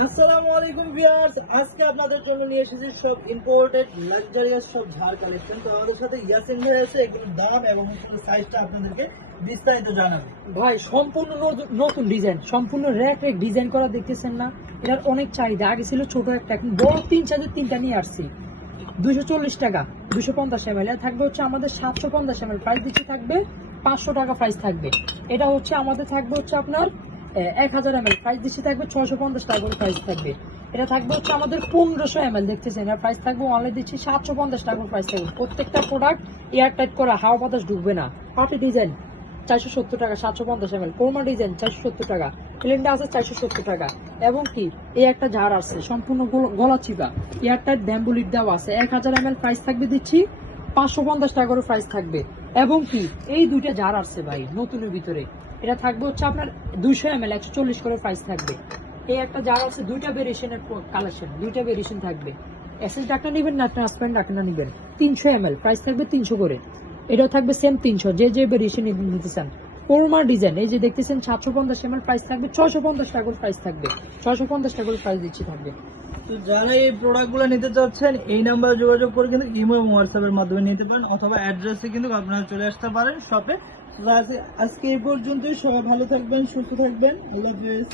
আসসালামু আলাইকুম ভিউয়ার্স, আজকে আপনাদের জন্য নিয়ে এসেছি সব ইম্পোর্টেড লাক্সারিয়াস সব ঝাড় কালেকশন। তো আমাদের সাথে ইয়াসিন ভাই আছে, এগুলোর দাম এবং সাইজটা আপনাদেরকে বিস্তারিত জানাবে। ভাই সম্পূর্ণ নতুন ডিজাইন, সম্পূর্ণ র্যাক র্যাক ডিজাইন করা দেখতেছেন না? এটার অনেক চাহিদা। আগে ছিল ছোট একটা, এখন বড় 3 সাইজের 3টা নিয়ে আসছি। 240 টাকা 250 ml। এটা থাকবে হচ্ছে আমাদের 750 ml প্রাইস দিচ্ছে, থাকবে 500 টাকা প্রাইস থাকবে। এটা হচ্ছে আমাদের থাকবে হচ্ছে আপনার 1000 ml প্রাইস দিচ্ছে, থাকবে 650 টাকা করে প্রাইস থাকবে। এটা থাকবে হচ্ছে আমাদের 1500 ml দেখতেছেন, এর প্রাইস থাকবে অনলাইন দিচ্ছি 750 টাকা করে প্রাইস থাকবে। প্রত্যেকটা প্রোডাক্ট এয়ার টাইট করা, হাওয়া বাতাস ঢুকবে না। পার্টি ডিজাইন 470 টাকা 750 ml, কোরমা ডিজাইন 470 টাকা, প্লেনটা আছে 470 টাকা। এবং কি এই একটা ঝাড় আছে সম্পূর্ণ গলা চিপা, এয়ারটাইট ব্যাম্বু লিড দেওয়া আছে, 1000 ml প্রাইস থাকবে দিচ্ছি 550 টাকা করে প্রাইস থাকবে। এবং কি এই দুইটা ঝাড় আসছে ভাই নতুনের ভিতরে, এটা থাকবে হচ্ছে আপনার 200 ml 140 করে প্রাইস থাকবে। এই একটা ঝাড় আছে, দুইটা ভেরিয়েশনের কালেকশন, দুইটা ভেরিয়েশন থাকবে। এসএস ডাক্তার নেবেন না ট্রান্সপারেন্ট ডাক্তার নেবেন, 300 ml প্রাইস থাকবে 300 করে। এটাও থাকবে সেম 300, যে যে ভেরিয়েশন নিতে চান। কোরমা ডিজাইন এই যে দেখতেছেন 750 ml প্রাইস থাকবে 650 টাকা করে প্রাইস থাকবে, 650 টাকা করে প্রাইস দিচ্ছি থাকবে। তো যারা এই প্রোডাক্টগুলো নিতে চাচ্ছেন এই নাম্বারে যোগাযোগ করে কিন্তু ইমো এবং হোয়াটসঅ্যাপের মাধ্যমে নিতে পারেন, অথবা অ্যাড্রেসে কিন্তু আপনারা চলে আসতে পারেন শপে। আজকে এই পর্যন্তই, সবাই ভালো থাকবেন, সুস্থ থাকবেন, আল্লাহ হাফেজ।